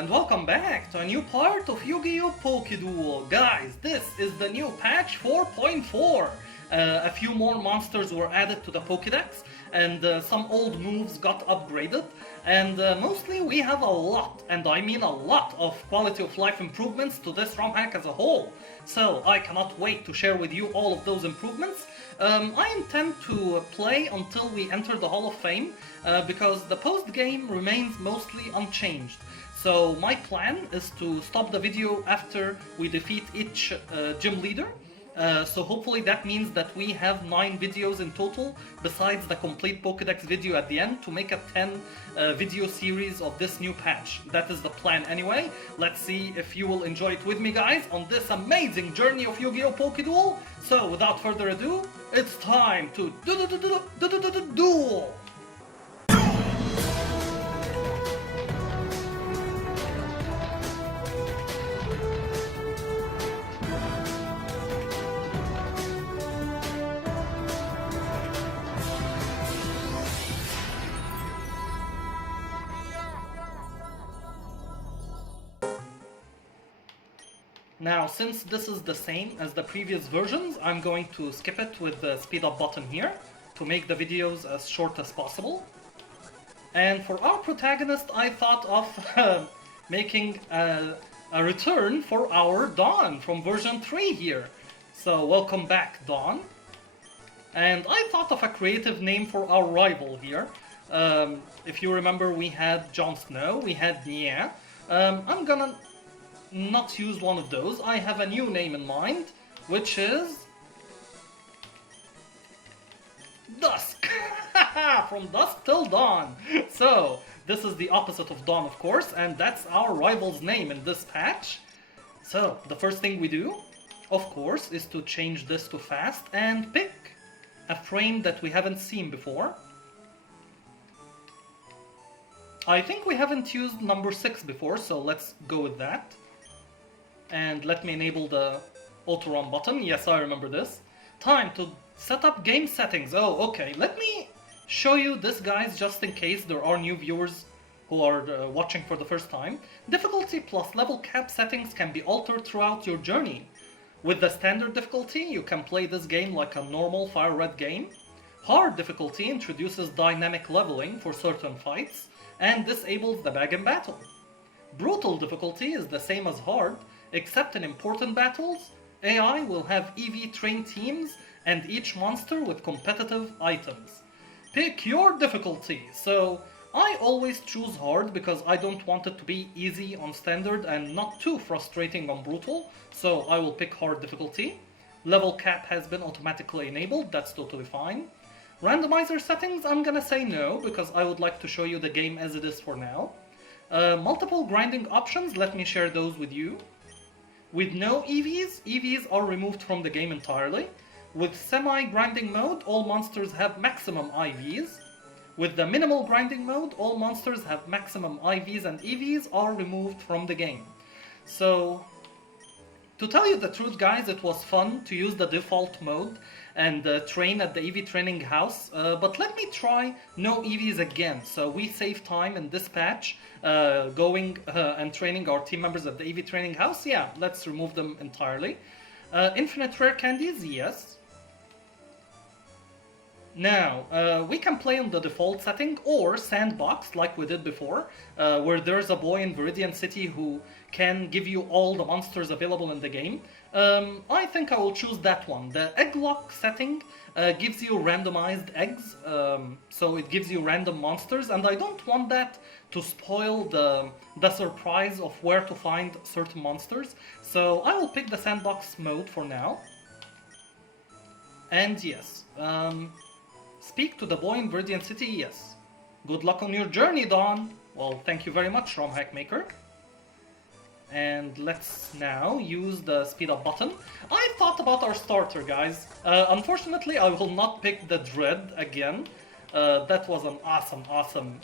and welcome back to a new part of Yu-Gi-Oh! POKeDUEL. Guys, this is the new patch 4.4. A few more monsters were added to the Pokédex, and some old moves got upgraded, and mostly we have a lot, and I mean a lot, of quality of life improvements to this ROM hack as a whole. So I cannot wait to share with you all of those improvements. I intend to play until we enter the Hall of Fame, because the post-game remains mostly unchanged. So my plan is to stop the video after we defeat each gym leader. So hopefully that means that we have 9 videos in total, besides the complete Pokédex video at the end, to make a 10 video series of this new patch. That is the plan anyway. Let's see if you will enjoy it with me, guys, on this amazing journey of Yu-Gi-Oh! POKeDUEL. So without further ado, it's time to duel! Now, since this is the same as the previous versions, I'm going to skip it with the speed up button here to make the videos as short as possible. And for our protagonist, I thought of making a return for our Dawn from version 3 here. So welcome back, Dawn. And I thought of a creative name for our rival here. If you remember, we had Jon Snow, we had Nia. I'm gonna not use one of those. I have a new name in mind, which is Dusk. From dusk till dawn. So this is the opposite of dawn, of course, and that's our rival's name in this patch. So the first thing we do, of course, is to change this to fast and pick a frame that we haven't seen before. I think we haven't used number 6 before, so let's go with that. And let me enable the auto run button. Yes, I remember this. Time to set up game settings. Oh, okay. Let me show you this, guys, just in case there are new viewers who are watching for the first time. Difficulty plus level cap settings can be altered throughout your journey. With the standard difficulty, you can play this game like a normal Fire Red game. Hard difficulty introduces dynamic leveling for certain fights and disables the bag in battle. Brutal difficulty is the same as hard, except in important battles. AI will have EV trained teams and each monster with competitive items. Pick your difficulty. So I always choose hard because I don't want it to be easy on standard and not too frustrating on brutal, so I will pick hard difficulty. Level cap has been automatically enabled, that's totally fine. Randomizer settings, I'm gonna say no because I would like to show you the game as it is for now. Multiple grinding options, let me share those with you. With no EVs, EVs are removed from the game entirely. With semi-grinding mode, all monsters have maximum IVs. With the minimal grinding mode, all monsters have maximum IVs and EVs are removed from the game. So, to tell you the truth, guys, it was fun to use the default mode and train at the EV training house, but let me try no EVs again, so we save time in this patch going and training our team members at the EV training house. Yeah, let's remove them entirely. Infinite rare candies, yes. Now, we can play on the default setting or sandbox like we did before, where there's a boy in Viridian City who can give you all the monsters available in the game. I think I will choose that one. The egg lock setting gives you randomized eggs, so it gives you random monsters, and I don't want that to spoil the surprise of where to find certain monsters. So I will pick the sandbox mode for now. And yes, speak to the boy in Viridian City, yes. Good luck on your journey, Dawn. Well, thank you very much, ROM Hack Maker. And let's now use the speed up button. I thought about our starter, guys. Unfortunately, I will not pick the Dread again. That was an awesome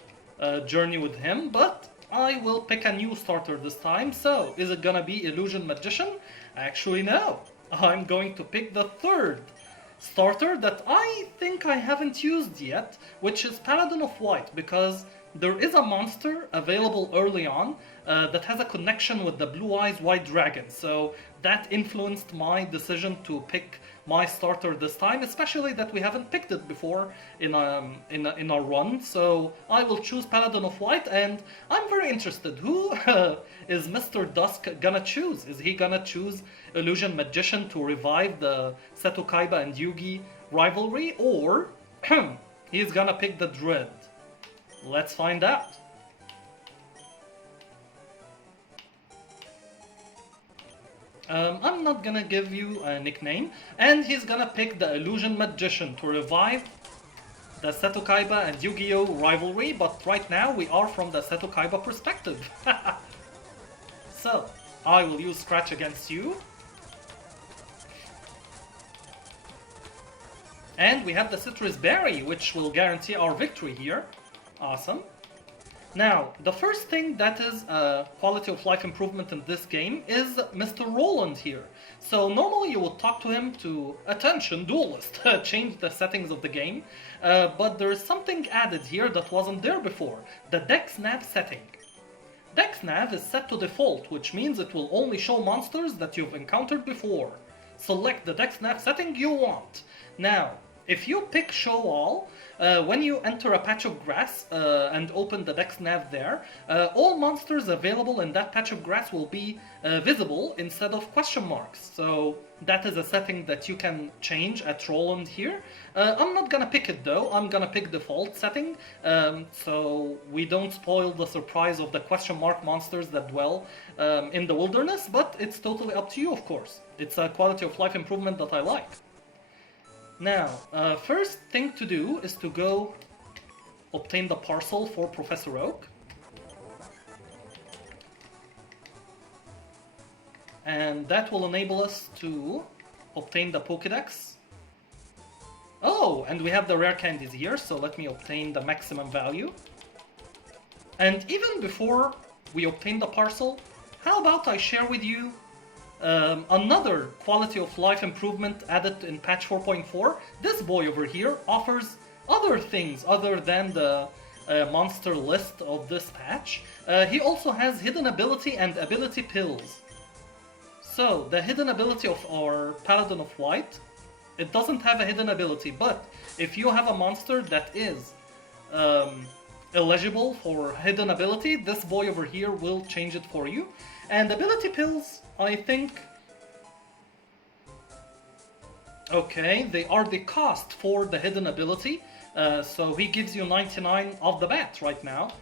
journey with him, but I will pick a new starter this time. So, is it gonna be Illusion Magician? Actually, no. I'm going to pick the third starter that I think I haven't used yet, which is Paladin of White, because there is a monster available early on that has a connection with the Blue Eyes White Dragon. So that influenced my decision to pick my starter this time, especially that we haven't picked it before in our run. So I will choose Paladin of White, and I'm very interested. Who is Mr. Dusk gonna choose? Is he gonna choose Illusion Magician to revive the Seto Kaiba and Yugi rivalry, or he's gonna pick the Dread? Let's find out. I'm not gonna give you a nickname, and he's gonna pick the Illusion Magician to revive the Seto Kaiba and Yu-Gi-Oh rivalry, but right now we are from the Seto Kaiba perspective. So, I will use Scratch against you. And we have the Citrus Berry, which will guarantee our victory here. Awesome. Now, the first thing that is a quality of life improvement in this game is Mr. Roland here. So normally you would talk to him to, attention duelist, change the settings of the game, but there is something added here that wasn't there before, the Dex Nav setting. Dex Nav is set to default, which means it will only show monsters that you've encountered before. Select the Dex Nav setting you want. Now, if you pick Show All, when you enter a patch of grass and open the Dex Nav there, all monsters available in that patch of grass will be visible instead of question marks. So that is a setting that you can change at Roland here. I'm not gonna pick it though, I'm gonna pick default setting, so we don't spoil the surprise of the question mark monsters that dwell in the wilderness, but it's totally up to you, of course. It's a quality of life improvement that I like. Now, first thing to do is to go obtain the parcel for Professor Oak. And that will enable us to obtain the Pokédex. Oh, and we have the rare candies here, so let me obtain the maximum value. And even before we obtain the parcel, how about I share with you another quality of life improvement added in patch 4.4. This boy over here offers other things other than the monster list of this patch. He also has hidden ability and ability pills. So the hidden ability of our Paladin of White, it doesn't have a hidden ability, but if you have a monster that is eligible for hidden ability, this boy over here will change it for you. And ability pills, I think, okay, they are the cost for the hidden ability, so he gives you 99 off the bat right now.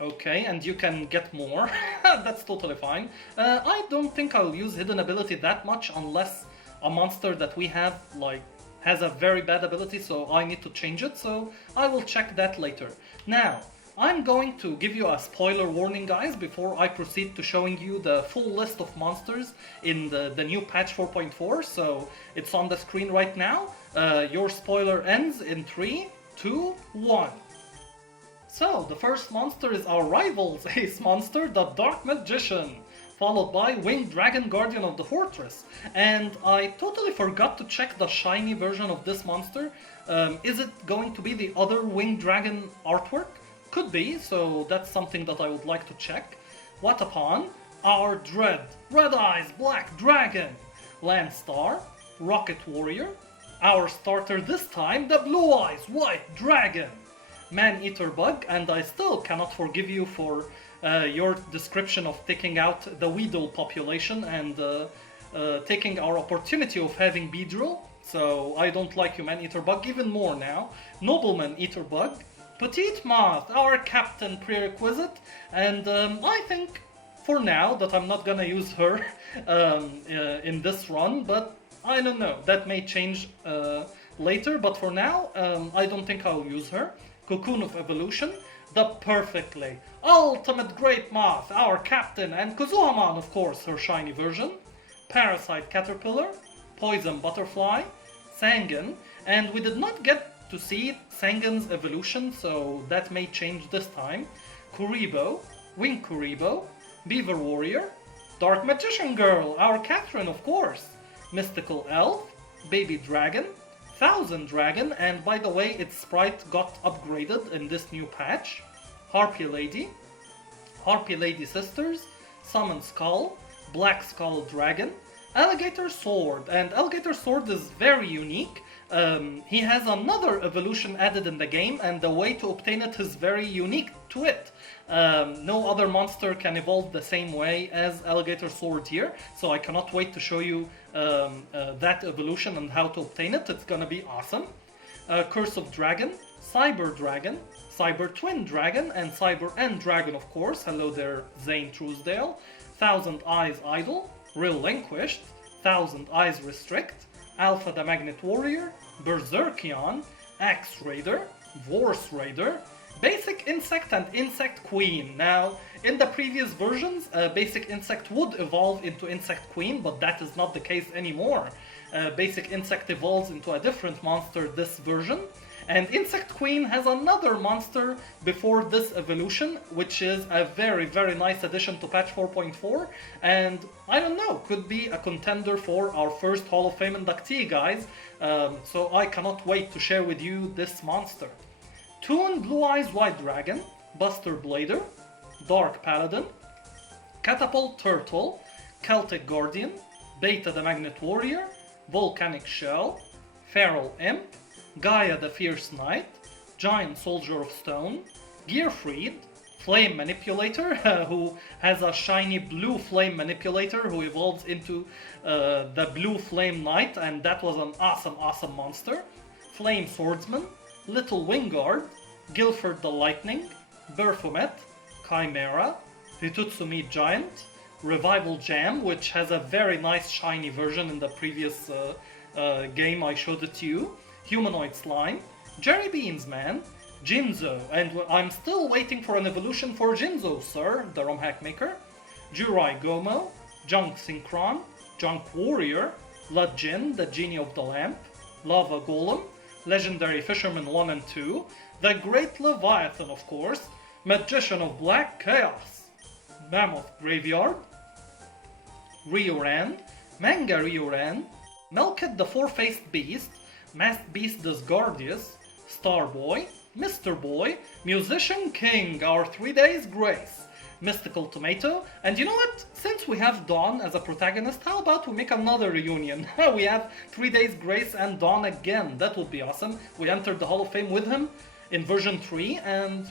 Okay, and you can get more, that's totally fine. I don't think I'll use hidden ability that much unless a monster that we have, like, has a very bad ability, so I need to change it, so I will check that later. Now, I'm going to give you a spoiler warning, guys, before I proceed to showing you the full list of monsters in the new patch 4.4, so it's on the screen right now. Your spoiler ends in 3, 2, 1. So, the first monster is our rival's ace monster, the Dark Magician, followed by Winged Dragon, Guardian of the Fortress. And I totally forgot to check the shiny version of this monster. Is it going to be the other Winged Dragon artwork? Could be, so that's something that I would like to check. What upon our Dread, Red Eyes, Black Dragon, Landstar, Rocket Warrior, our starter this time, the Blue Eyes, White Dragon, Man-Eater Bug, and I still cannot forgive you for your description of taking out the Weedle population and taking our opportunity of having Beedrill, so I don't like you, Man-Eater Bug, even more now. Nobleman Eater Bug, Petite Moth, our captain prerequisite, and I think for now that I'm not gonna use her in this run, but I don't know, that may change later, but for now I don't think I'll use her. Cocoon of Evolution, the perfectly ultimate Great Moth, our captain, and Kuzuhamon, of course, her shiny version. Parasite Caterpillar, Poison Butterfly, Sangan, and we did not get to see Sangan's evolution, so that may change this time. Kuribo, Wing Kuribo, Beaver Warrior, Dark Magician Girl, our Catherine of course, Mystical Elf, Baby Dragon, Thousand Dragon, and by the way, its sprite got upgraded in this new patch. Harpy Lady Sisters, Summon Skull, Black Skull Dragon, Alligator Sword, and Alligator Sword is very unique. He has another evolution added in the game, and the way to obtain it is very unique to it. No other monster can evolve the same way as Alligator Sword here, so I cannot wait to show you that evolution and how to obtain it. It's gonna be awesome. Curse of Dragon, Cyber Dragon, Cyber Twin Dragon, and Cyber End Dragon, of course. Hello there, Zane Truesdale. Thousand Eyes Idol, Relinquished, Thousand Eyes Restrict, Alpha the Magnet Warrior, Berserkion, Axe Raider, Vorse Raider, Basic Insect and Insect Queen. Now, in the previous versions, Basic Insect would evolve into Insect Queen, but that is not the case anymore. Basic Insect evolves into a different monster this version, and Insect Queen has another monster before this evolution, which is a very, very nice addition to patch 4.4, and I don't know, could be a contender for our first Hall of Fame inductee, guys. So I cannot wait to share with you this monster. Toon Blue Eyes White Dragon, Buster Blader, Dark Paladin, Catapult Turtle, Celtic Guardian, Beta the Magnet Warrior, Volcanic Shell, Feral Imp, Gaia the Fierce Knight, Giant Soldier of Stone, Gearfried, Flame Manipulator, who has a shiny blue Flame Manipulator who evolves into the Blue Flame Knight, and that was an awesome monster, Flame Swordsman, Little Wingard, Guilford the Lightning, Berfomet, Chimera, Hitotsu Giant, Revival Jam, which has a very nice shiny version in the previous game I showed it to you, Humanoid Slime, Jerry Beans Man, Jinzo, and I'm still waiting for an evolution for Jinzo, sir, the ROM hack maker, Jurai Gomo, Junk Synchron, Junk Warrior, Lajin, the Genie of the Lamp, Lava Golem, Legendary Fisherman 1 and 2, the Great Leviathan, of course, Magician of Black Chaos, Mammoth Graveyard, Rioran, Manga Rioran, Melked the Four-Faced Beast, Masked Beast Disgardius, Starboy, Mr. Boy, Musician King, our 3 days grace, Mystical Tomato, and you know what? Since we have Dawn as a protagonist, how about we make another reunion? We have 3 days grace and Dawn again. That would be awesome. We entered the Hall of Fame with him in version 3, and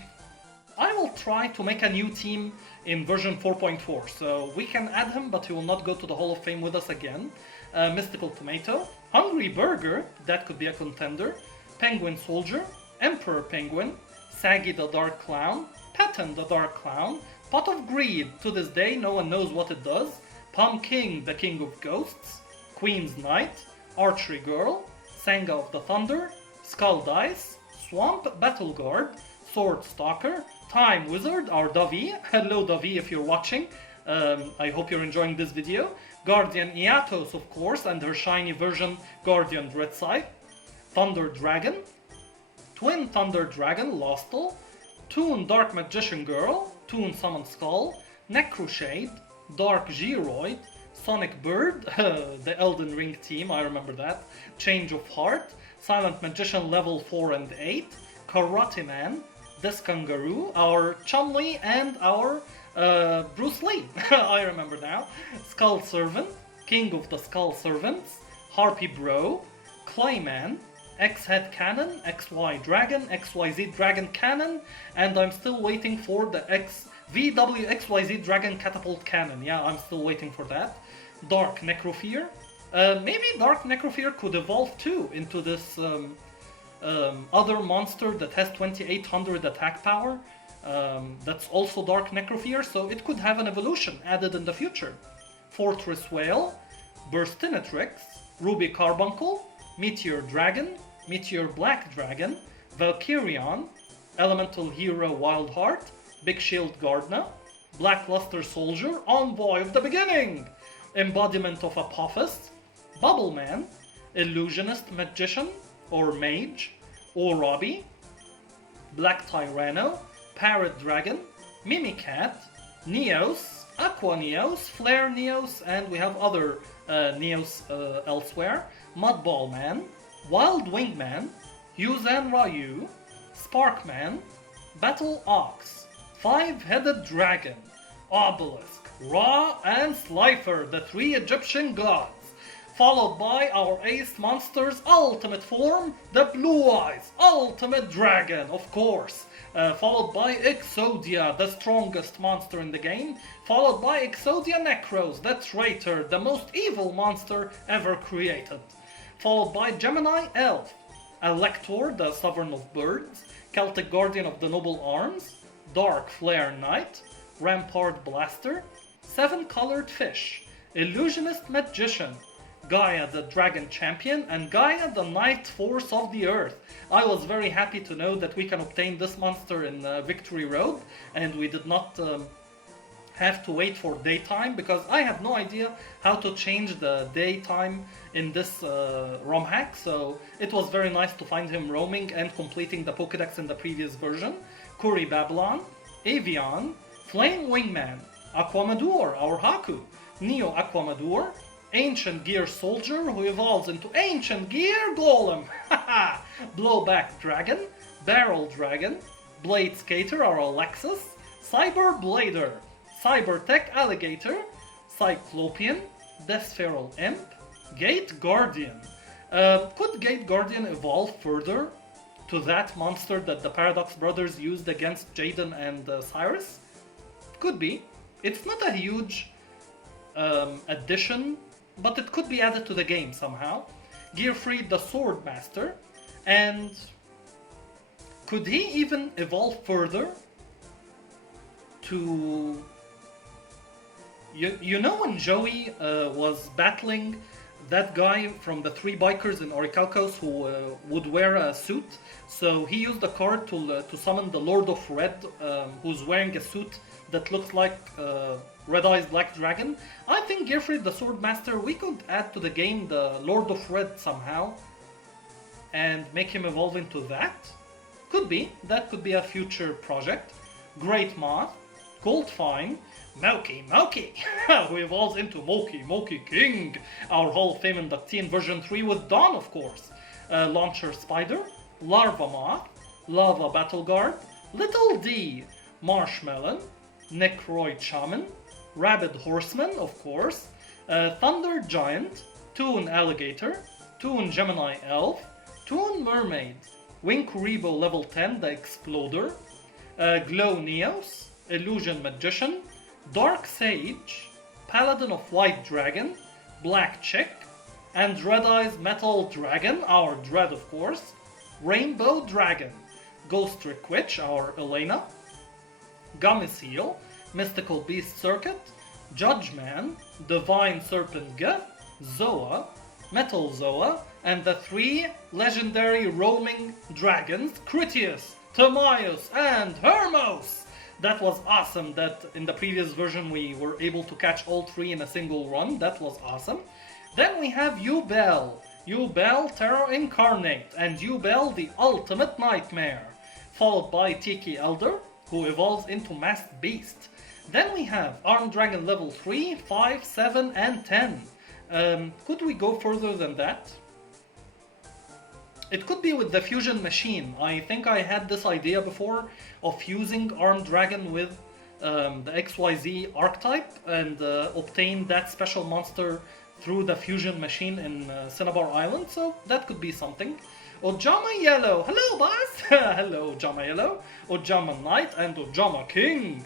I will try to make a new team in version 4.4, so we can add him, but he will not go to the Hall of Fame with us again. Mystical Tomato, Hungry Burger, that could be a contender, Penguin Soldier, Emperor Penguin, Saggy the Dark Clown, Patton the Dark Clown, Pot of Greed, to this day no one knows what it does, Palm King the King of Ghosts, Queen's Knight, Archery Girl, Sanga of the Thunder, Skull Dice, Swamp Battle Guard, Sword Stalker, Time Wizard, our Davi, hello Davi if you're watching, I hope you're enjoying this video, Guardian Iatos, of course, and her shiny version Guardian Dreadscythe, Thunder Dragon, Twin Thunder Dragon, Lostel, Toon Dark Magician Girl, Toon Summon Skull, Necroshade, Dark Giroid, Sonic Bird, the Elden Ring team, I remember that, Change of Heart, Silent Magician level 4 and 8, Karate Man, Deskangaroo, our Chumley, and our Bruce Lee, I remember now, Skull Servant, King of the Skull Servants, Harpy Bro, Clayman, X-Head Cannon, XY Dragon, XYZ Dragon Cannon, and I'm still waiting for the VWXYZ Dragon Catapult Cannon. Yeah, I'm still waiting for that. Dark Necrofear. Maybe Dark Necrofear could evolve too into this other monster that has 2800 attack power. That's also Dark Necrofear, so it could have an evolution added in the future. Fortress Whale, Burstinatrix, Ruby Carbuncle, Meteor Dragon, Meteor Black Dragon, Valkyrion, Elemental Hero Wildheart, Big Shield Gardna, Blackluster Soldier, Envoy of the Beginning, Embodiment of Apophis, Bubbleman, Illusionist Magician, or Mage, Orobi, Black Tyranno, Parrot Dragon, Mimicat, Neos, Aqua Neos, Flare Neos, and we have other Neos elsewhere, Mudball Man, Wild Wingman, Yuzan Ryu, Sparkman, Battle Ox, Five-Headed Dragon, Obelisk, Ra, and Slifer, the three Egyptian gods. Followed by our ace monster's ultimate form, the Blue Eyes Ultimate Dragon, of course. Followed by Exodia, the strongest monster in the game. Followed by Exodia Necros, the traitor, the most evil monster ever created. Followed by Gemini Elf, Elector, the sovereign of birds, Celtic guardian of the noble arms, Dark Flare Knight, Rampart Blaster, Seven Colored Fish, Illusionist Magician, Gaia the Dragon Champion, and Gaia the Night Force of the Earth. I was very happy to know that we can obtain this monster in Victory Road, and we did not have to wait for daytime, because I have no idea how to change the daytime in this ROM hack, so it was very nice to find him roaming and completing the Pokédex in the previous version. Kuri Babylon, Avian, Flame Wingman, Aquamador, our Haku, Neo Aquamador, Ancient Gear Soldier, who evolves into Ancient Gear Golem, Blowback Dragon, Barrel Dragon, Blade Skater, our Alexis, Cyber Blader, Cybertech Alligator, Cyclopean, Deathferal Imp, Gate Guardian. Could Gate Guardian evolve further to that monster that the Paradox Brothers used against Jaden and Cyrus? Could be. It's not a huge addition, but it could be added to the game somehow. Gearfried the Sword Master, and could he even evolve further to... You know when Joey was battling that guy from the three bikers in Orichalcos who would wear a suit? So he used a card to summon the Lord of Red, who's wearing a suit that looks like Red Eyes Black Dragon. I think Gearfried the Swordmaster, we could add to the game the Lord of Red somehow and make him evolve into that. Could be. That could be a future project. Great Moth, Goldfine, Moki, who evolves into Moki King, our Hall of Fame inductee in version 3 with Dawn, of course. Launcher Spider, Larva Moth, Lava Battle Guard, Little D, Marshmallow, Necroid Shaman, Rabid Horseman, of course, Thunder Giant, Toon Alligator, Toon Gemini Elf, Toon Mermaid, Winkuribo level 10, the Exploder, Glow Neos, Illusion Magician, Dark Sage, Paladin of White Dragon, Black Chick, and Red Eyes Metal Dragon, our Dread of course, Rainbow Dragon, Ghost Trick Witch, our Elena, Gummy Seal, Mystical Beast Circuit, Judgeman, Divine Serpent G, Zoa, Metal Zoa, and the three legendary roaming dragons, Critias, Timaeus, and Hermos! That was awesome that in the previous version we were able to catch all three in a single run. That was awesome. Then we have Yubel, Terra Incarnate, and Yubel the Ultimate Nightmare, followed by Tiki Elder, who evolves into Masked Beast. Then we have Armed Dragon level 3, 5, 7, and 10. Could we go further than that? It could be with the Fusion Machine. I think I had this idea before of fusing Armed Dragon with the XYZ archetype and obtain that special monster through the Fusion Machine in Cinnabar Island, so that could be something. Ojama Yellow, hello boss! Hello Ojama Yellow, Ojama Knight, and Ojama King.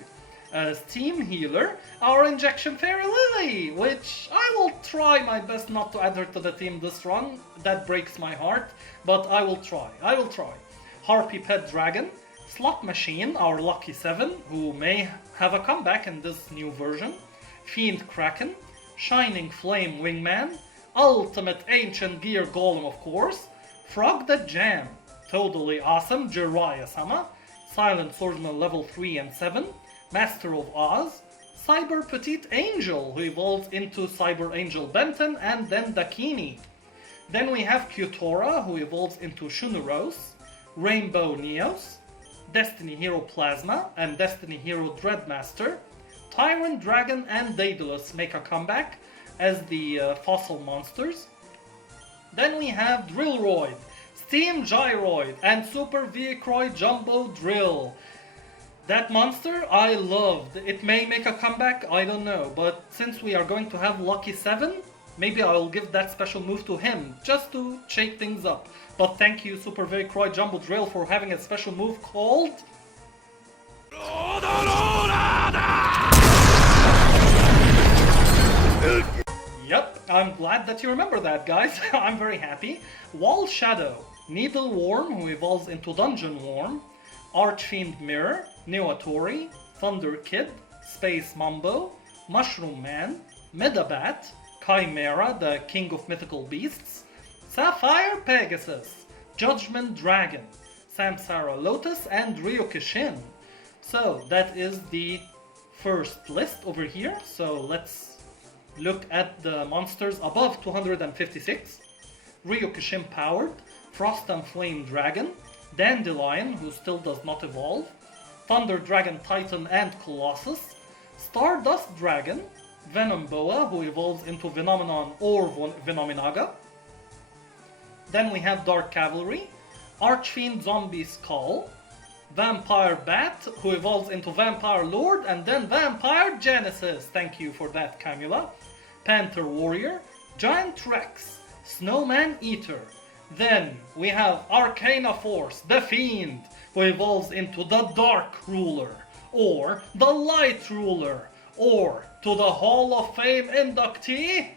Steam Healer, our Injection Fairy Lily, which I will try my best not to add her to the team this run. That breaks my heart, but I will try. Harpy Pet Dragon, Slot Machine, our Lucky 7, who may have a comeback in this new version. Fiend Kraken, Shining Flame Wingman, Ultimate Ancient Gear Golem of course, Frog the Jam, totally awesome Jiraiya-sama, Silent Swordsman level 3 and 7, Master of Oz, Cyber Petite Angel, who evolves into Cyber Angel Benton and then Dakini. Then we have Kyutora, who evolves into Shunuros, Rainbow Neos, Destiny Hero Plasma and Destiny Hero Dreadmaster. Tyrant Dragon and Daedalus make a comeback as the fossil monsters. Then we have Drillroid, Steam Gyroid, and Super V4.4 Jumbo Drill. That monster I loved. It may make a comeback, I don't know, but since we are going to have Lucky 7, maybe I'll give that special move to him, just to shake things up. But thank you Super V4.4 Jumbo Drill for having a special move called... Yep, I'm glad that you remember that, guys. I'm very happy. Wall Shadow, Needle Worm, who evolves into Dungeon Worm, Archfiend Mirror, Neotori, Thunder Kid, Space Mambo, Mushroom Man, Medabat, Chimera, the King of Mythical Beasts, Sapphire Pegasus, Judgment Dragon, Samsara Lotus, and Ryokishin. So that is the first list over here. So let's look at the monsters above 256. Ryokishin Powered, Frost and Flame Dragon, Dandelion, who still does not evolve, Thunder Dragon Titan and Colossus, Stardust Dragon, Venom Boa, who evolves into Phenomenon or Venominaga. Then we have Dark Cavalry, Archfiend Zombie Skull, Vampire Bat, who evolves into Vampire Lord, and then Vampire Genesis. Thank you for that, Camula. Panther Warrior, Giant Rex, Snowman Eater. Then we have Arcana Force, the Fiend, who evolves into the Dark Ruler, or the Light Ruler, or to the Hall of Fame inductee...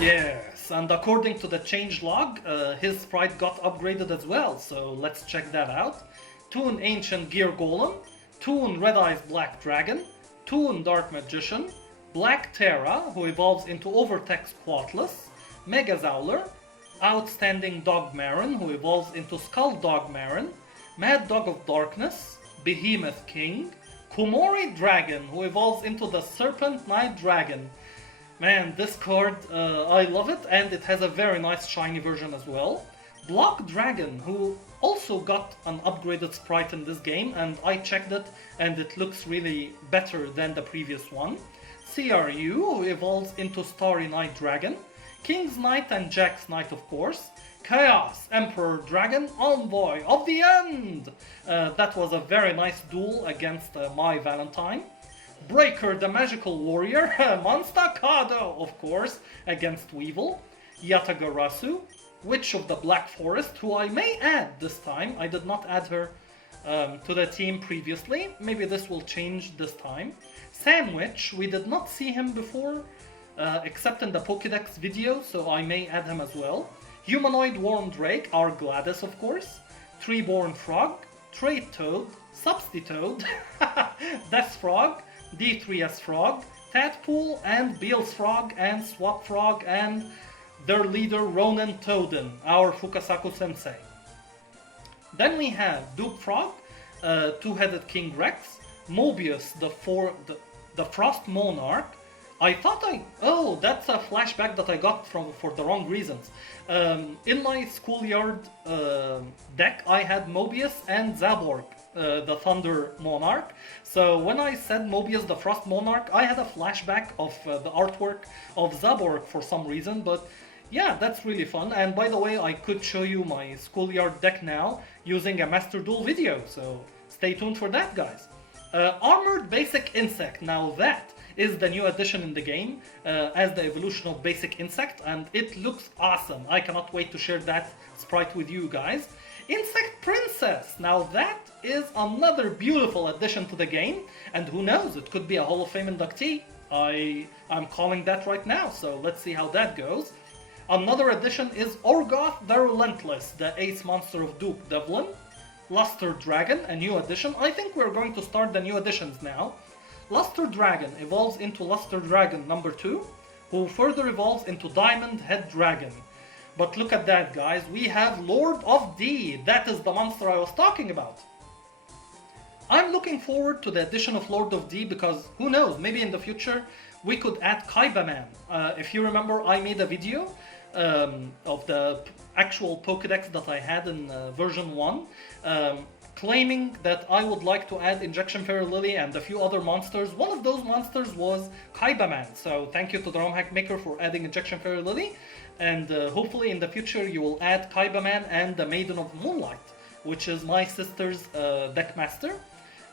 Yes, and according to the changelog, his sprite got upgraded as well, so let's check that out. Toon Ancient Gear Golem, Toon Red Eyes Black Dragon, Toon Dark Magician, Black Terra, who evolves into Overtex Quatless, Mega Zowler, Outstanding Dog Marin, who evolves into Skull Dog Marin, Mad Dog of Darkness, Behemoth King, Kumori Dragon, who evolves into the Serpent Knight Dragon. Man, this card, I love it, and it has a very nice shiny version as well. Block Dragon, who also got an upgraded sprite in this game, and I checked it, and it looks really better than the previous one. CRU, who evolves into Starry Night Dragon. King's Knight and Jack's Knight, of course. Chaos Emperor Dragon, Envoy of the End! That was a very nice duel against my Valentine. Breaker the Magical Warrior, Monstacado, of course, against Weevil. Yatagarasu, Witch of the Black Forest, who I may add this time. I did not add her to the team previously. Maybe this will change this time. Sandwich, we did not see him before, except in the Pokédex video, so I may add him as well. Humanoid Worm Drake, our Gladys, of course. Treeborn Frog, Trade Toad, Substitoad, Death Frog, D3S Frog, Tadpool, and Beel's Frog, and Swap Frog, and their leader Ronan Toden, our Fukasaku Sensei. Then we have Duke Frog, Two-Headed King Rex, Mobius, the Frost Monarch. I thought oh, that's a flashback that I got for the wrong reasons. In my schoolyard deck, I had Mobius and Zaborg, the Thunder Monarch. So when I said Mobius the Frost Monarch, I had a flashback of the artwork of Zaborg for some reason, but yeah, that's really fun. And by the way, I could show you my schoolyard deck now using a Master Duel video, so stay tuned for that, guys. Armored Basic Insect, now that is the new addition in the game as the evolution of Basic Insect, and it looks awesome. I cannot wait to share that sprite with you guys. Insect Princess, now that is another beautiful addition to the game, and who knows, it could be a Hall of Fame inductee. I'm calling that right now, so let's see how that goes. Another addition is Orgoth the Relentless, the ace monster of Duke Devlin. Luster Dragon, a new addition. I think we're going to start the new additions now. Luster Dragon evolves into Luster Dragon number 2, who further evolves into Diamond Head Dragon. But look at that, guys, we have Lord of D. That is the monster I was talking about. I'm looking forward to the addition of Lord of D because, who knows, maybe in the future we could add Kaibaman. If you remember, I made a video of the actual Pokédex that I had in version 1. claiming that I would like to add Injection Fairy Lily and a few other monsters. One of those monsters was Kaibaman, so thank you to the ROM hack maker for adding Injection Fairy Lily, and hopefully in the future you will add Kaibaman and the Maiden of Moonlight, which is my sister's deck master.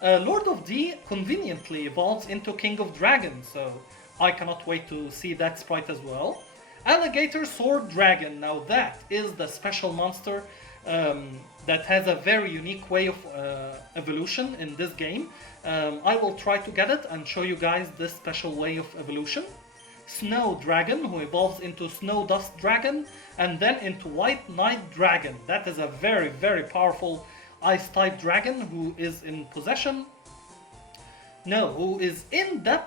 Lord of D conveniently evolves into King of Dragons, so I cannot wait to see that sprite as well. Alligator Sword Dragon, now that is the special monster that has a very unique way of evolution in this game. I will try to get it and show you guys this special way of evolution. Snow Dragon, who evolves into Snow Dust Dragon and then into White Knight Dragon. That is a very, very powerful Ice type dragon who is in the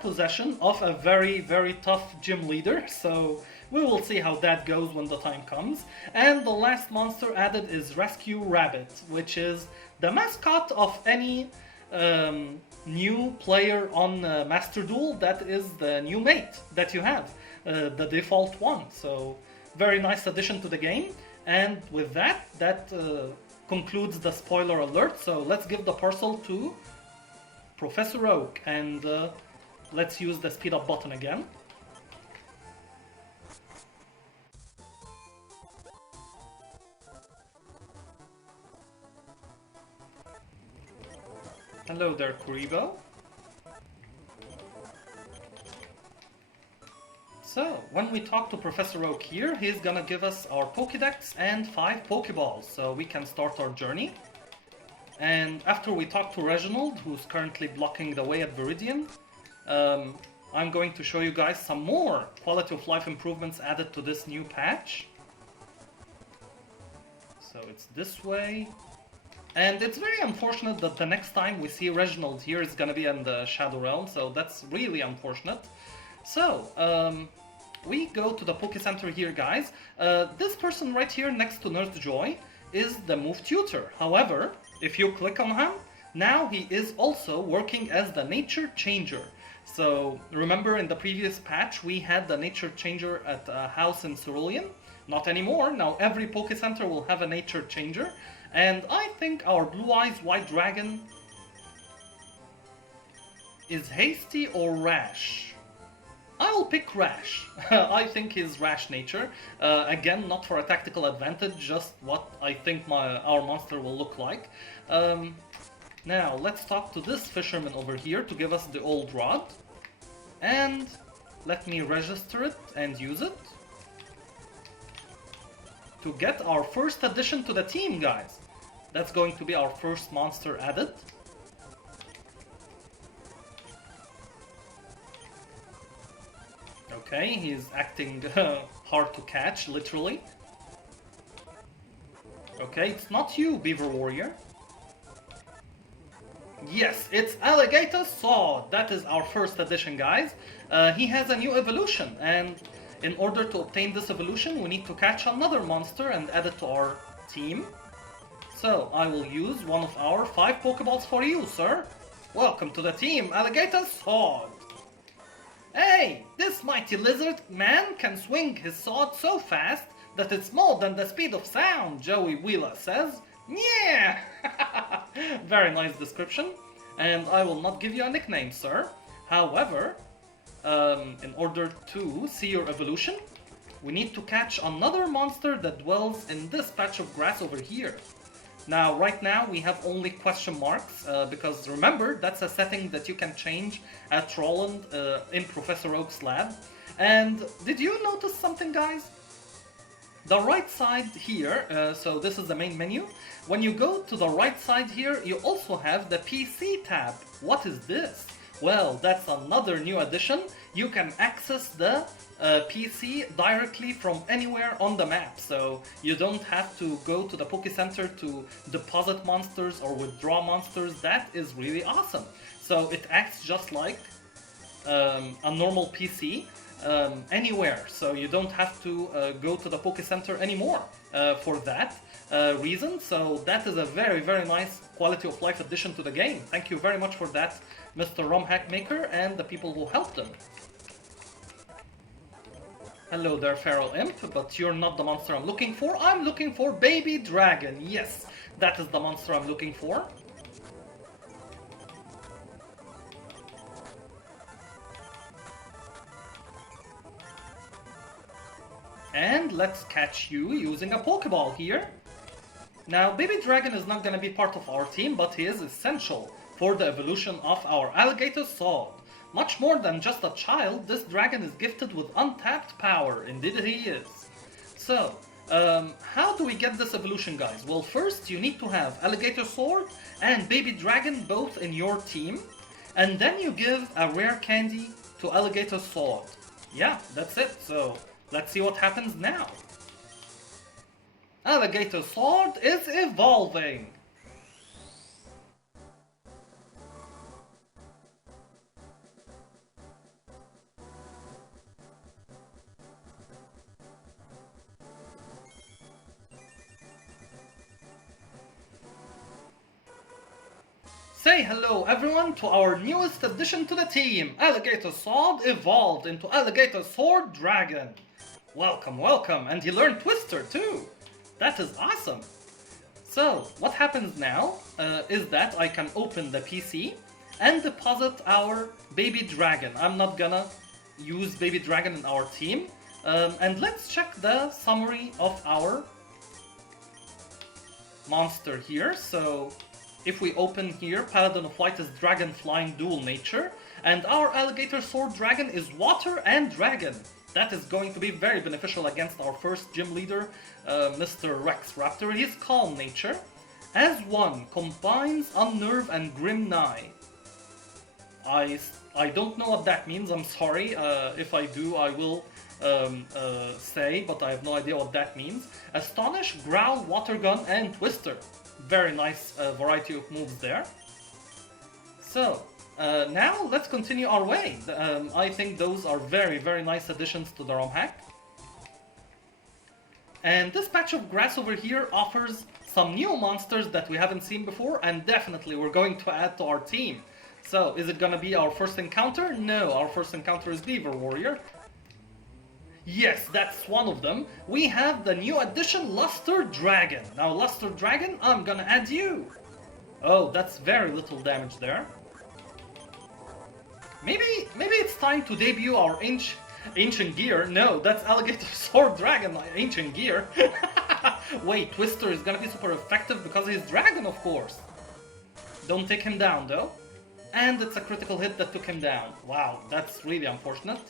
possession of a very, very tough gym leader. So we will see how that goes when the time comes. And the last monster added is Rescue Rabbit, which is the mascot of any new player on Master Duel. That is the new mate that you have, the default one. So very nice addition to the game. And with that concludes the spoiler alert. So let's give the parcel to Professor Oak and let's use the speed up button again. Hello there, Kuribo. So, when we talk to Professor Oak here, he's gonna give us our Pokédex and 5 Pokéballs, so we can start our journey. And after we talk to Reginald, who's currently blocking the way at Viridian, I'm going to show you guys some more quality of life improvements added to this new patch. So it's this way. And it's very unfortunate that the next time we see Reginald here is gonna be in the Shadow Realm, so that's really unfortunate. So, we go to the Poké Center here, guys. This person right here next to Nurse Joy is the Move Tutor. However, if you click on him, now he is also working as the Nature Changer. So, remember in the previous patch we had the Nature Changer at a house in Cerulean? Not anymore. Now every Poké Center will have a Nature Changer. And I think our Blue Eyes White Dragon is hasty or rash. I'll pick rash. I think he's rash nature. Again, not for a tactical advantage, just what I think our monster will look like. Now, let's talk to this fisherman over here to give us the old rod. And let me register it and use it to get our first addition to the team, guys. That's going to be our first monster added. Okay, he's acting hard to catch, literally. Okay, it's not you, Beaver Warrior. Yes, it's Alligator Sword. That is our first addition, guys. He has a new evolution, and in order to obtain this evolution, we need to catch another monster and add it to our team. So, I will use one of our 5 Pokeballs for you, sir. Welcome to the team, Alligator Sword. Hey, this mighty lizard man can swing his sword so fast that it's more than the speed of sound, Joey Wheeler says. Yeah! Very nice description. And I will not give you a nickname, sir. However, in order to see your evolution, we need to catch another monster that dwells in this patch of grass over here. Now, right now, we have only question marks, because remember, that's a setting that you can change at Roland in Professor Oak's lab. And did you notice something, guys? The right side here, so this is the main menu. When you go to the right side here, you also have the PC tab. What is this? Well, that's another new addition. You can access the PC directly from anywhere on the map, so you don't have to go to the Poké Center to deposit monsters or withdraw monsters. That is really awesome. So it acts just like a normal PC anywhere, so you don't have to go to the Poké Center anymore for that reason. So that is a very, very nice quality of life addition to the game. Thank you very much for that, Mr. ROM Hack Maker and the people who helped him. Hello there, Feral Imp, but you're not the monster I'm looking for. I'm looking for Baby Dragon. Yes, that is the monster I'm looking for. And let's catch you using a Pokeball here. Now, Baby Dragon is not gonna be part of our team, but he is essential for the evolution of our Alligator Sword. Much more than just a child, this dragon is gifted with untapped power, indeed he is. So, how do we get this evolution, guys? Well, first you need to have Alligator Sword and Baby Dragon both in your team, and then you give a rare candy to Alligator Sword. Yeah, that's it, so let's see what happens now. Alligator Sword is evolving! Say hello everyone to our newest addition to the team! Alligator Sword evolved into Alligator Sword Dragon! Welcome, welcome! And he learned Twister too! That is awesome! So, what happens now is that I can open the PC and deposit our Baby Dragon. I'm not gonna use Baby Dragon in our team. And let's check the summary of our monster here. So, if we open here, Paladin of Light is Dragon Flying Dual Nature, and our Alligator Sword Dragon is Water and Dragon. That is going to be very beneficial against our first gym leader, Mr. Rex Raptor. He's Calm Nature. As one, combines Unnerve and Grim Nigh. I don't know what that means, I'm sorry. If I do, I will say, but I have no idea what that means. Astonish, Growl, Water Gun, and Twister. Very nice variety of moves there. So, now let's continue our way. I think those are very, very nice additions to the ROM hack. And this patch of grass over here offers some new monsters that we haven't seen before, and definitely we're going to add to our team. So, is it gonna be our first encounter? No, our first encounter is Beaver Warrior. Yes, that's one of them. We have the new addition, Luster Dragon. Now, Luster Dragon, I'm gonna add you. Oh, that's very little damage there. Maybe it's time to debut our Ancient Gear. No, that's Alligator Sword Dragon, Ancient Gear. Wait, Twister is gonna be super effective because he's Dragon, of course. Don't take him down, though. And it's a critical hit that took him down. Wow, that's really unfortunate.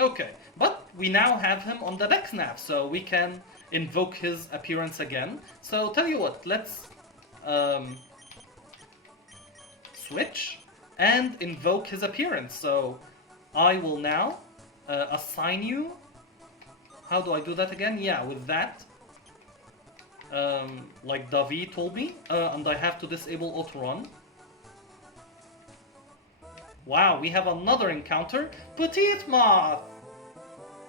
Okay, but we now have him on the deck nav, so we can invoke his appearance again. So tell you what, let's switch and invoke his appearance. So I will now assign you. How do I do that again? Yeah, with that. Like Davi told me, and I have to disable auto run. Wow, we have another encounter. Petite Moth!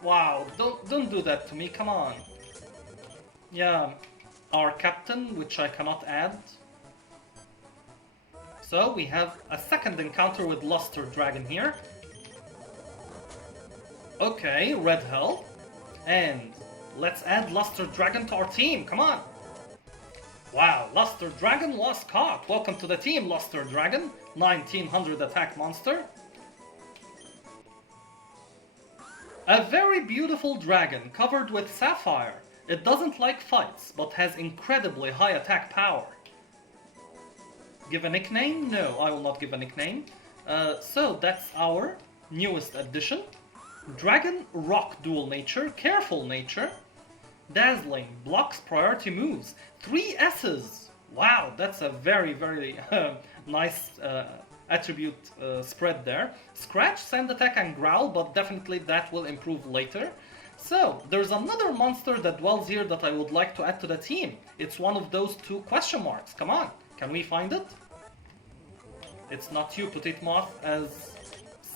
Wow, don't do that to me, come on. Yeah, our captain, which I cannot add. So, we have a second encounter with Luster Dragon here. Okay, red health. And let's add Luster Dragon to our team, come on! Wow, Luster Dragon was caught. Welcome to the team, Luster Dragon. 1900 attack monster. A very beautiful dragon covered with sapphire. It doesn't like fights, but has incredibly high attack power. Give a nickname? No, I will not give a nickname. So that's our newest addition. Dragon Rock Dual Nature, Careful Nature. Dazzling, blocks priority moves. 3 S's! Wow, that's a very, very nice attribute spread there. Scratch, Sand Attack, and Growl, but definitely that will improve later. So, there's another monster that dwells here that I would like to add to the team. It's one of those 2 question marks. Come on, can we find it? It's not you, Petite Moth, as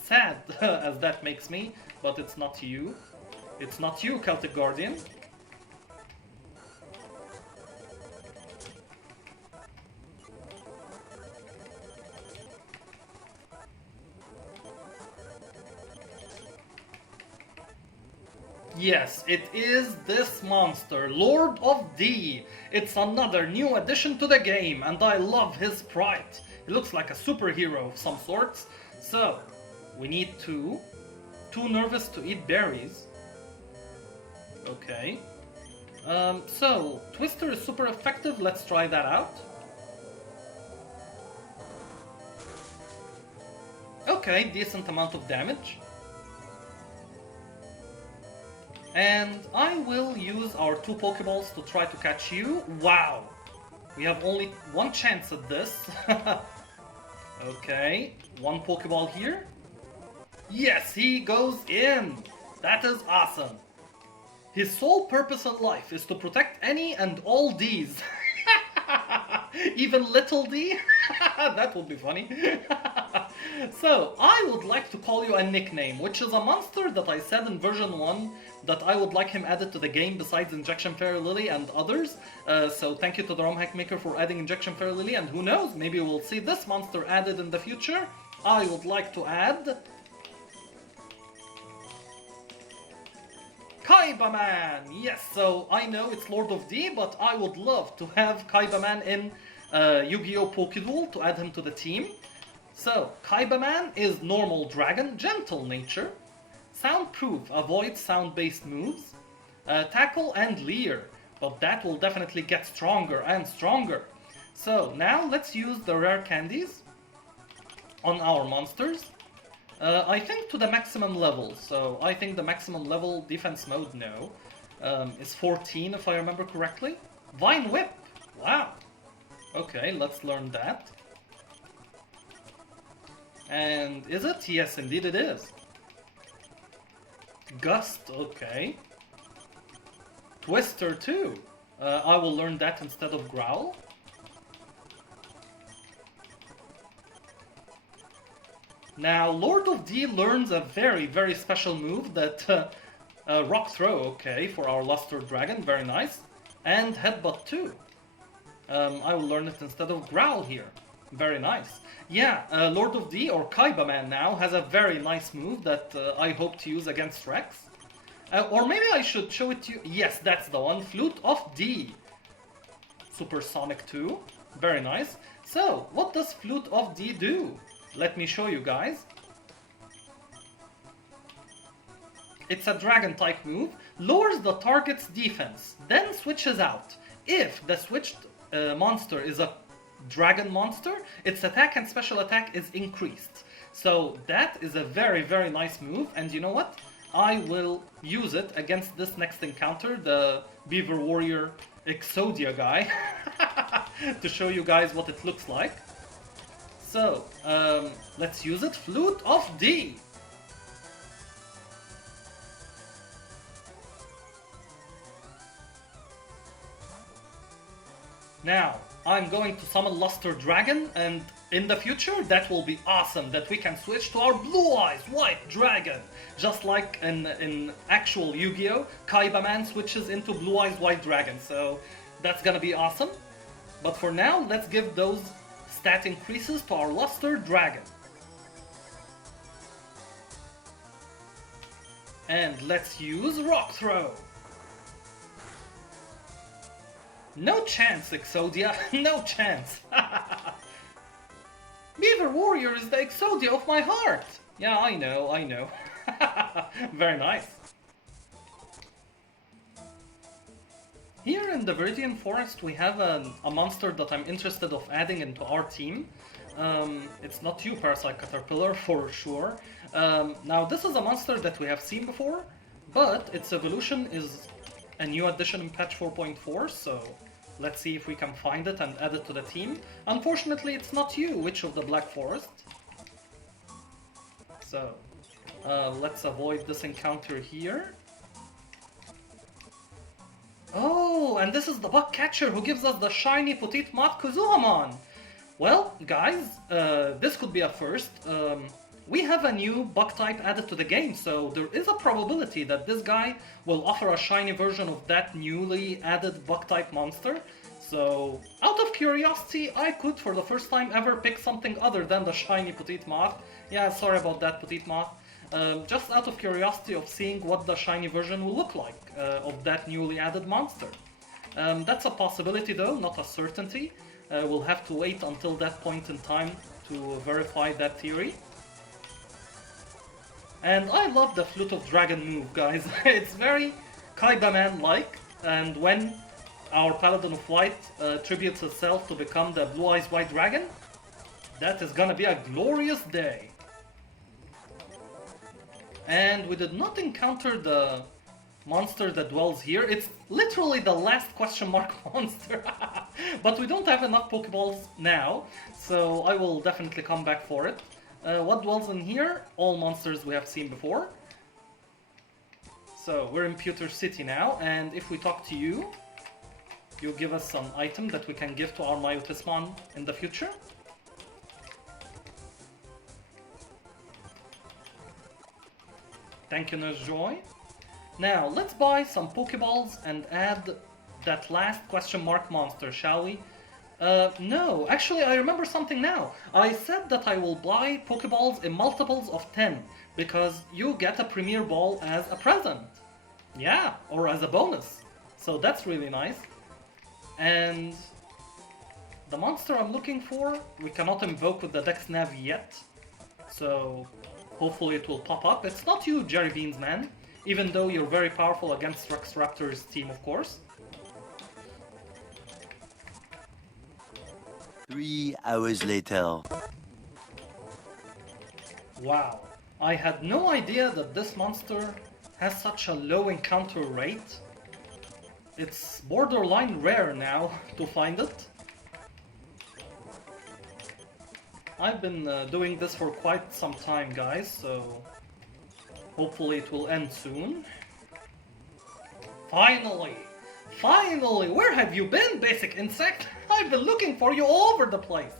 sad as that makes me, but it's not you. It's not you, Celtic Guardian. Yes, it is this monster, Lord of D. It's another new addition to the game, and I love his sprite. He looks like a superhero of some sorts. So, we need 2. Too nervous to eat berries. Okay. So, Twister is super effective, let's try that out. Okay, decent amount of damage. And I will use our 2 Pokeballs to try to catch you. Wow! We have only one chance at this. Okay, 1 Pokeball here. Yes, he goes in! That is awesome. His sole purpose in life is to protect any and all Ds. Even little D? That would be funny. So, I would like to call you a nickname, which is a monster that I said in version 1 that I would like him added to the game besides Injection Fairy Lily and others. So thank you to the ROM hack maker for adding Injection Fairy Lily, and who knows, maybe we'll see this monster added in the future. I would like to add Kaibaman! Yes, so I know it's Lord of D, but I would love to have Kaibaman in Yu-Gi-Oh! POKeDUEL to add him to the team. So, Kaibaman is normal dragon, gentle nature, soundproof, avoids sound-based moves, tackle and leer, but that will definitely get stronger and stronger. So, now let's use the rare candies on our monsters. I think to the maximum level, so I think the maximum level defense mode, no, is 14 if I remember correctly. Vine Whip! Wow! Okay, let's learn that. And is it? Yes, indeed it is. Gust, okay. Twister too. I will learn that instead of Growl. Now, Lord of D learns a very, very special move that... Rock Throw, okay, for our Luster Dragon, very nice. And Headbutt too. I will learn it instead of Growl here. Very nice. Yeah, Lord of D, or Kaibaman now, has a very nice move that I hope to use against Rex. Or maybe I should show it to you. Yes, that's the one. Flute of D. Supersonic 2. Very nice. So, what does Flute of D do? Let me show you guys. It's a dragon type move. Lowers the target's defense, then switches out. If the switched monster is a dragon monster, its attack and special attack is increased. So that is a very, very nice move, and you know what? I will use it against this next encounter, the Beaver Warrior Exodia guy, to show you guys what it looks like. So, let's use it. Flute of D! Now, I'm going to summon Luster Dragon, and in the future that will be awesome, that we can switch to our Blue Eyes White Dragon. Just like in actual Yu-Gi-Oh! Kaibaman switches into Blue Eyes White Dragon, so that's gonna be awesome. But for now, let's give those stat increases to our Luster Dragon. And let's use Rock Throw. No chance, Exodia, no chance. Beaver Warrior is the Exodia of my heart. Yeah, I know, I know. Very nice. Here in the Viridian Forest we have a monster that I'm interested of adding into our team. It's not you, Parasite Caterpillar, for sure. Now this is a monster that we have seen before, but its evolution is a new addition in patch 4.4, so let's see if we can find it and add it to the team. Unfortunately, it's not you, Witch of the Black Forest. So, let's avoid this encounter here. Oh, and this is the bug catcher who gives us the shiny Petite Mat Kuzuhamon! Well, guys, this could be a first. We have a new bug type added to the game, so there is a probability that this guy will offer a shiny version of that newly added bug type monster. So, out of curiosity, I could for the first time ever pick something other than the shiny Petite Mat. Yeah, sorry about that, Petite Mat. Just out of curiosity of seeing what the shiny version will look like of that newly added monster. That's a possibility though, not a certainty. We'll have to wait until that point in time to verify that theory. And I love the Flute of Dragon move, guys. It's very Kaibaman-like, and when our Paladin of Light tributes itself to become the Blue Eyes White Dragon, that is gonna be a glorious day. And we did not encounter the monster that dwells here. It's literally the last question mark monster. But we don't have enough Pokeballs now, so I will definitely come back for it. What dwells in here? All monsters we have seen before. So we're in Pewter City now, and if we talk to you, you give us some item that we can give to our Myotismon in the future. Thank you, Nurse Joy. Now, let's buy some Pokeballs and add that last question mark monster, shall we? No, actually I remember something now. I said that I will buy Pokeballs in multiples of 10, because you get a Premier Ball as a present. Yeah, or as a bonus. So that's really nice. And the monster I'm looking for, we cannot invoke with the Dex Nav yet. So hopefully it will pop up. It's not you, Jerry Beans man, even though you're very powerful against Rex Raptor's team, of course. 3 hours later. Wow, I had no idea that this monster has such a low encounter rate. It's borderline rare now to find it. I've been doing this for quite some time, guys, so hopefully it will end soon. Finally! Finally! Where have you been, Basic Insect? I've been looking for you all over the place.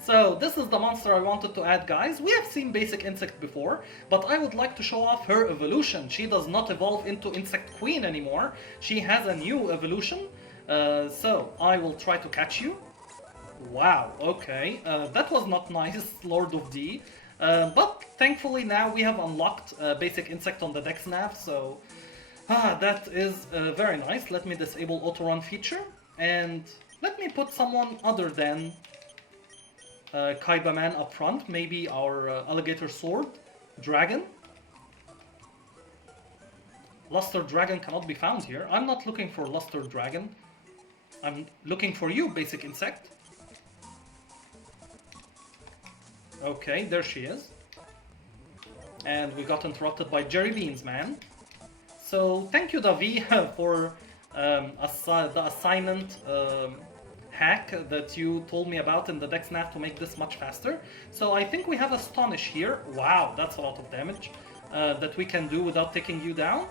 So this is the monster I wanted to add, guys. We have seen Basic Insect before, but I would like to show off her evolution. She does not evolve into Insect Queen anymore. She has a new evolution. So I will try to catch you. Wow, okay. That was not nice, Lord of D. But thankfully now we have unlocked Basic Insect on the Dex Nav, so that is very nice. Let me disable auto-run feature, and let me put someone other than Kaibaman up front, maybe our Alligator Sword Dragon. Luster Dragon cannot be found here. I'm not looking for Luster Dragon. I'm looking for you, Basic Insect. Okay, there she is. And we got interrupted by Jerry Beans, man. So thank you, Davi, for the assignment hack that you told me about in the Dex Nav to make this much faster. So I think we have Astonish here. Wow, that's a lot of damage that we can do without taking you down.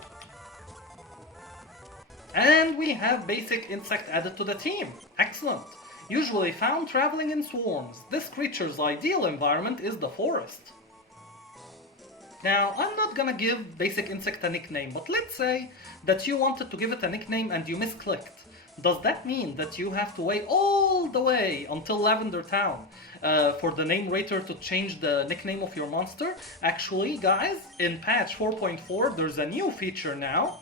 And we have Basic Insect added to the team. Excellent. Usually found traveling in swarms. This creature's ideal environment is the forest. Now, I'm not gonna give Basic Insect a nickname, but let's say that you wanted to give it a nickname and you misclicked. Does that mean that you have to wait all the way until Lavender Town for the name rater to change the nickname of your monster? Actually, guys, in patch 4.4 there's a new feature now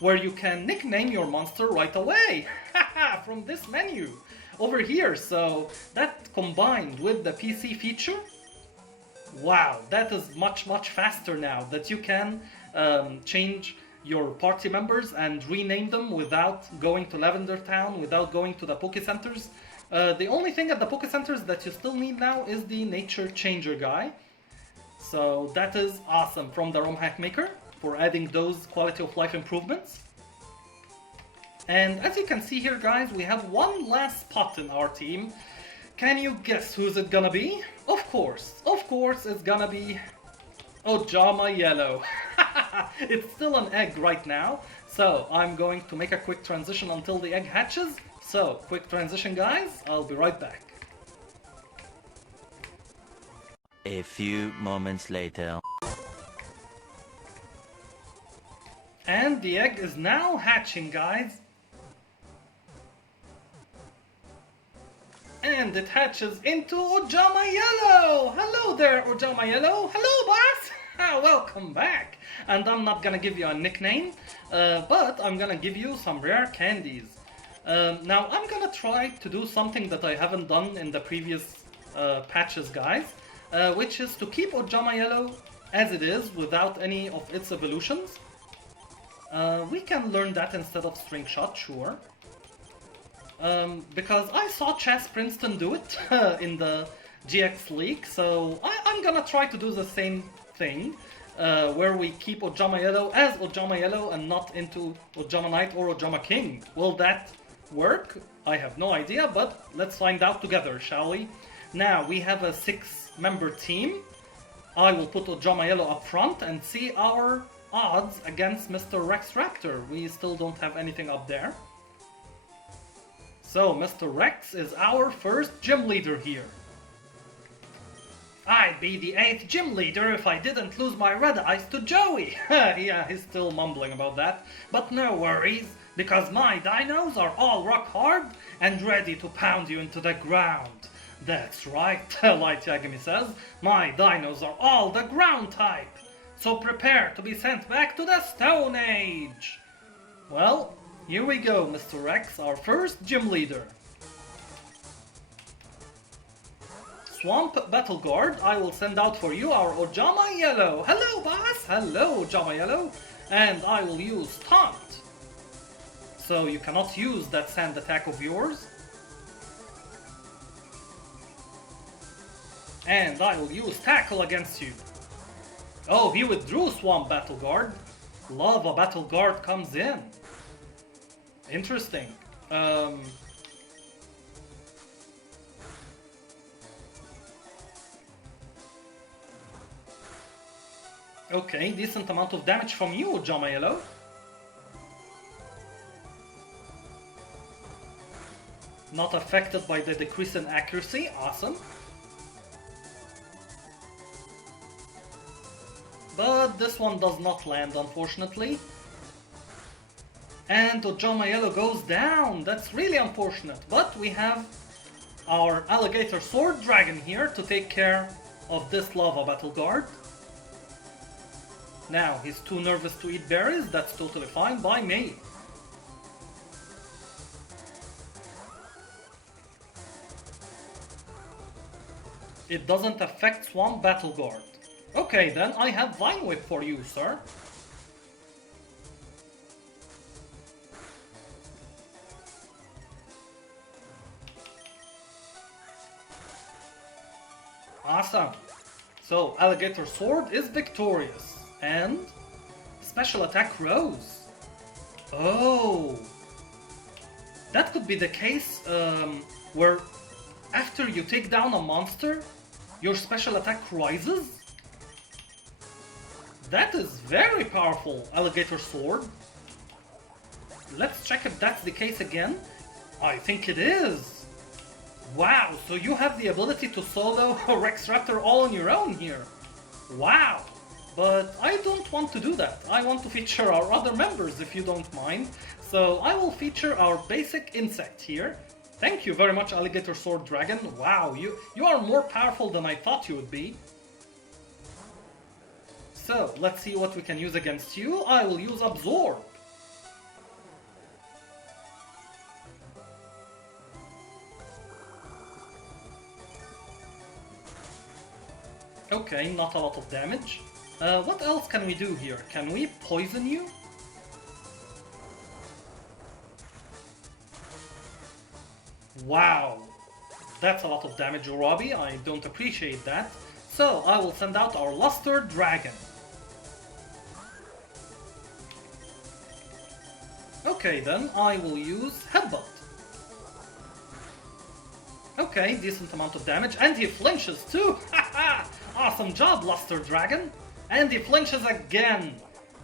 where you can nickname your monster right away from this menu over here. So that combined with the PC feature, wow, that is much faster now, that you can change your party members and rename them without going to Lavender Town, without going to the Poke Centers. The only thing at the Poke Centers that you still need now is the Nature Changer guy. So that is awesome from the ROM Hack Maker for adding those quality of life improvements. And as you can see here, guys, we have one last spot in our team. Can you guess who's it gonna be? Of course it's gonna be Ojama Yellow. It's still an egg right now, so I'm going to make a quick transition until the egg hatches. So, quick transition, guys, I'll be right back. A few moments later. And the egg is now hatching, guys. And it hatches into Ojama Yellow! Hello there, Ojama Yellow! Hello, boss! Welcome back! And I'm not gonna give you a nickname, but I'm gonna give you some rare candies. Now, I'm gonna try to do something that I haven't done in the previous patches, guys, which is to keep Ojama Yellow as it is without any of its evolutions. We can learn that instead of String Shot, sure. Because I saw Chess Princeton do it in the GX League, so I'm gonna try to do the same thing, where we keep Ojama Yellow as Ojama Yellow and not into Ojama Knight or Ojama King. Will that work? I have no idea, but let's find out together, shall we? Now, we have a 6-member team. I will put Ojama Yellow up front and see our odds against Mr. Rex Raptor. We still don't have anything up there. So, Mr. Rex is our first gym leader here. I'd be the 8th gym leader if I didn't lose my red eyes to Joey. Yeah, he's still mumbling about that. But no worries, because my dinos are all rock hard and ready to pound you into the ground. That's right, Light Yagami says. My dinos are all the ground type. So prepare to be sent back to the Stone Age. Well, here we go, Mr. Rex, our first gym leader. Swamp Battle Guard, I will send out for you our Ojama Yellow. Hello, boss! Hello, Ojama Yellow. And I will use Taunt. So you cannot use that sand attack of yours. And I will use Tackle against you. Oh, he withdrew Swamp Battle Guard. Lava Battle Guard comes in. Interesting. Okay, decent amount of damage from you, Ojama Yellow. Not affected by the decrease in accuracy, awesome. But this one does not land, unfortunately. And Ojama Yellow goes down, that's really unfortunate. But we have our Alligator Sword Dragon here to take care of this Lava Battle Guard. Now, he's too nervous to eat berries, that's totally fine by me. It doesn't affect Swamp Battle Guard. Okay then, I have Vine Whip for you, sir. Awesome. So, Alligator Sword is victorious. And special attack rose. Oh, that could be the case where after you take down a monster, your special attack rises. That is very powerful, Alligator Sword. Let's check if that's the case again. I think it is. Wow, so you have the ability to solo Rex Raptor all on your own here. Wow. But I don't want to do that. I want to feature our other members, if you don't mind. So I will feature our basic insect here. Thank you very much, Alligator Sword Dragon. Wow, you are more powerful than I thought you would be. So, let's see what we can use against you. I will use Absorb. Okay, not a lot of damage. What else can we do here? Can we poison you? Wow, that's a lot of damage, Robbie. I don't appreciate that. So, I will send out our Luster Dragon. Okay then, I will use Headbutt. Okay, decent amount of damage, and he flinches too! Haha! Awesome job, Luster Dragon! And he flinches again!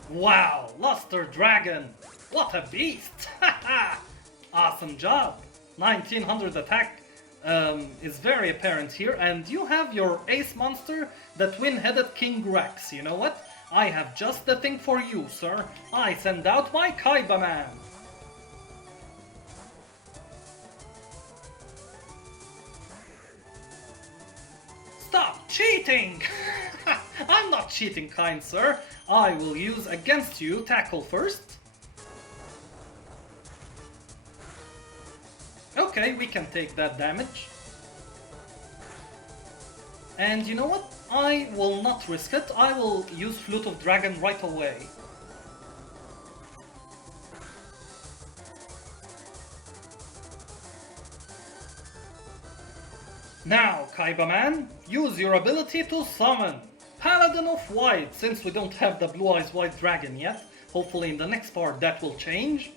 Wow, Luster Dragon! What a beast! Haha! Awesome job! 1900 attack is very apparent here, and you have your ace monster, the twin-headed King Rex. You know what? I have just the thing for you, sir. I send out my Kaiba Man. Stop cheating! I'm not cheating, kind sir. I will use against you Tackle first. Okay, we can take that damage. And you know what? I will not risk it. I will use Flute of Dragon right away. Now, Kaiba-man, use your ability to summon Paladin of White, since we don't have the Blue Eyes White Dragon yet. Hopefully in the next part that will change.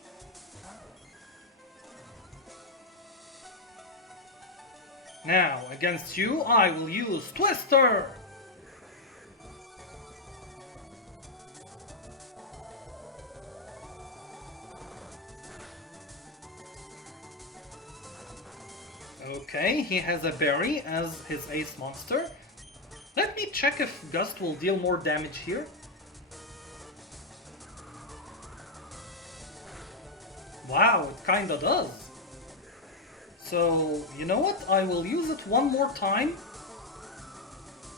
Now, against you, I will use Twister! Okay, he has a berry as his ace monster. Let me check if Gust will deal more damage here. Wow, it kinda does. So, you know what? I will use it one more time.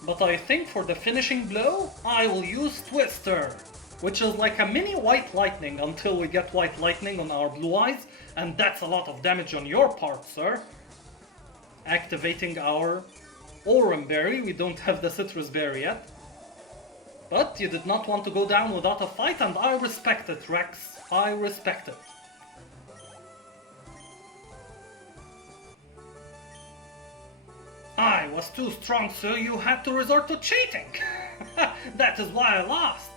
But I think for the finishing blow, I will use Twister, which is like a mini White Lightning until we get White Lightning on our Blue Eyes, and that's a lot of damage on your part, sir. Activating our Aurum Berry. We don't have the Citrus Berry yet. But you did not want to go down without a fight, and I respect it, Rex. I respect it. I was too strong, so you had to resort to cheating. That is why I lost.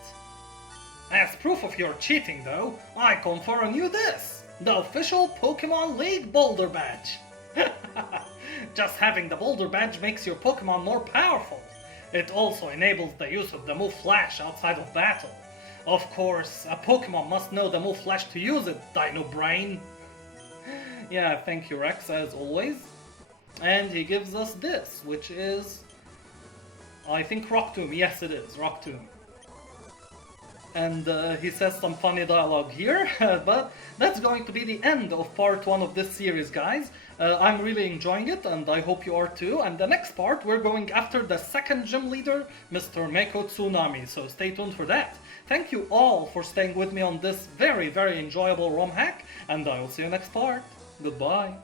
As proof of your cheating, though, I confer on you this, the official Pokemon League Boulder Badge. Just having the Boulder Badge makes your Pokemon more powerful. It also enables the use of the move Flash outside of battle. Of course, a Pokemon must know the move Flash to use it, Dino Brain. Yeah, thank you, Rex, as always. And he gives us this, which is, I think, Rock Tomb. Yes, it is, Rock Tomb. And he says some funny dialogue here, but that's going to be the end of part 1 of this series, guys. I'm really enjoying it, and I hope you are too. And the next part, we're going after the second gym leader, Mr. Mako Tsunami, so stay tuned for that. Thank you all for staying with me on this very, very enjoyable ROM hack, and I will see you next part. Goodbye.